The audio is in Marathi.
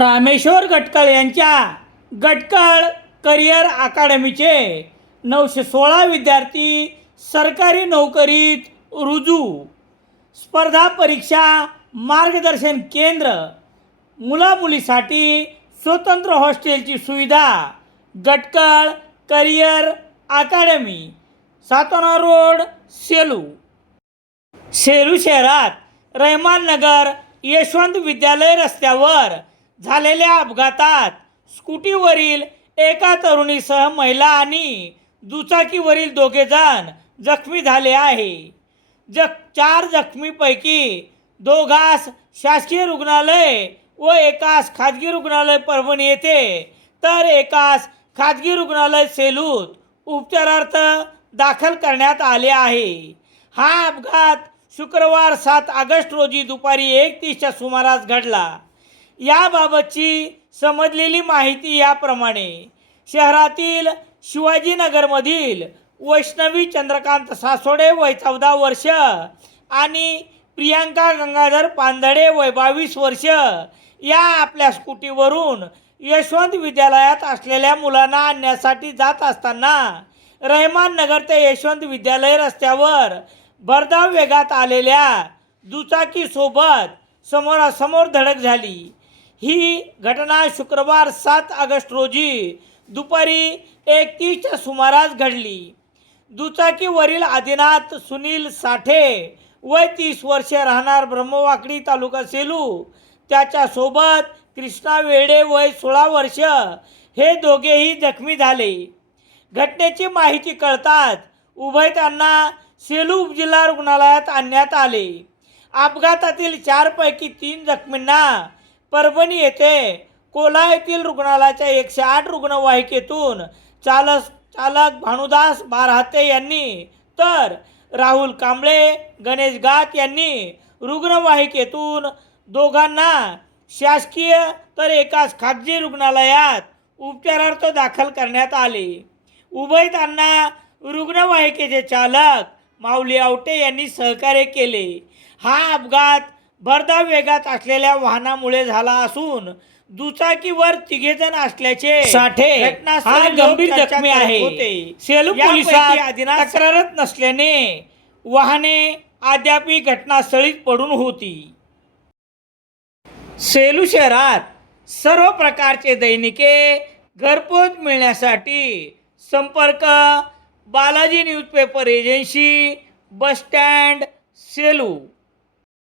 रामेश्वर गटकळ यांच्या गटकळ करिअर अकादमीचे 916 विद्यार्थी सरकारी नोकरीत रुजू. स्पर्धा परीक्षा मार्गदर्शन केंद्र, मुलामुलीसाठी स्वतंत्र हॉस्टेलची सुविधा. गटकळ करिअर अकादमी, सातोना रोड, सेलू. सेलू शहरात रहमान नगर यशवंत विद्यालय रस्त्यावर झालेल्या अपघातात स्कूटीवरील एका तरुणीसह महिला आणि दुचाकीवरील दोघेजण जखमी झाले आहे. 4 जखमीपैकी 2 शासकीय रुग्णालय व 1 खाजगी रुग्णालय परभणी येथे तर 1 खाजगी रुग्णालय सेलूत उपचारार्थ दाखल करण्यात आले आहे. हा अपघात शुक्रवार 7 ऑगस्ट रोजी दुपारी 1:30च्या सुमारास घडला. याबाबतची समजलेली माहिती याप्रमाणे: शहरातील शिवाजीनगरमधील वैष्णवी चंद्रकांत सासोडे वय 14 वर्ष आणि प्रियांका गंगाधर पांधडे वय 22 वर्ष या आपल्या स्कूटीवरून यशवंत विद्यालयात असलेल्या मुलांना आणण्यासाठी जात असताना रहमान नगर ते यशवंत विद्यालय रस्त्यावर भरधाव वेगात आलेल्या दुचाकीसोबत समोरासमोर धडक झाली. ही घटना शुक्रवार 7 ऑगस्ट रोजी दुपारी 1:30च्या सुमारास घडली. दुचाकीवरील आदिनाथ सुनील साठे वय 30 वर्ष राहणार ब्रह्मवाकडी तालुका सेलू, त्याच्यासोबत कृष्णा वेडे वय 16 वर्ष हे दोघेही जखमी झाले. घटनेची माहिती कळताच उभयतांना सेलू उपजिल्हा रुग्णालयात आणण्यात आले. अपघातातील 4 पैकी 3 जखमींना परभणी येथे कोला येथील रुग्णालयाच्या 108 रुग्णवाहिकेतून चालक भानुदास बारहाते यांनी तर राहुल कांबळे, गणेश गात यांनी रुग्णवाहिकेतून दोघांना शासकीय तर 1 खाजगी रुग्णालयात उपचारार्थ दाखल करण्यात आले. उभयतांना रुग्णवाहिकेचे चालक माऊली आवटे यांनी सहकार्य केले. हा अपघात भरधाव वेगात असलेल्या वाहनामुळे झाला असून दुचाकीवर 3 जण असल्याचे साठे घटनास्थळी गंभीर जखमी आहे. सेलू पोलिसात तक्रारच नसल्याने वाहने अद्याप घटनास्थळीच पडून होती. सेलू शहरात सर्व प्रकारचे दैनिके घरपोच मिळण्यासाठी संपर्क Balaji newspaper agency, bus stand, Selu.